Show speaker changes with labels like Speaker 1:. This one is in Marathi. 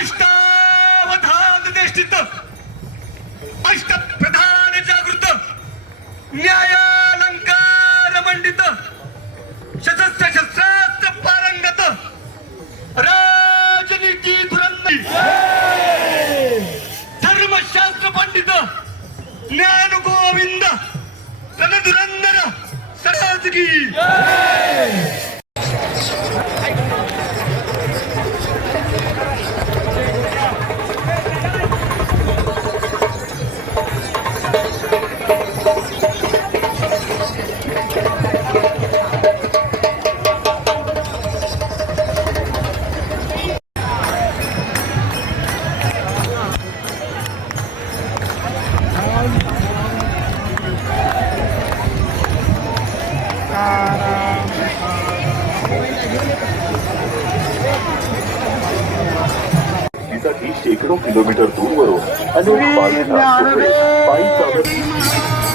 Speaker 1: अष्टावधान निश्चित अष्ट प्रधान जागृत न्यायालंकार मंडित सशस्त्र शस्त्रास्त्र पारंगत राजनीती धुरंदी धर्मशास्त्र पंडित ज्ञान गोविंद रणधुरंदर सरसगी
Speaker 2: साठी शेकडो किलोमीटर दूरवरून अनेक चालत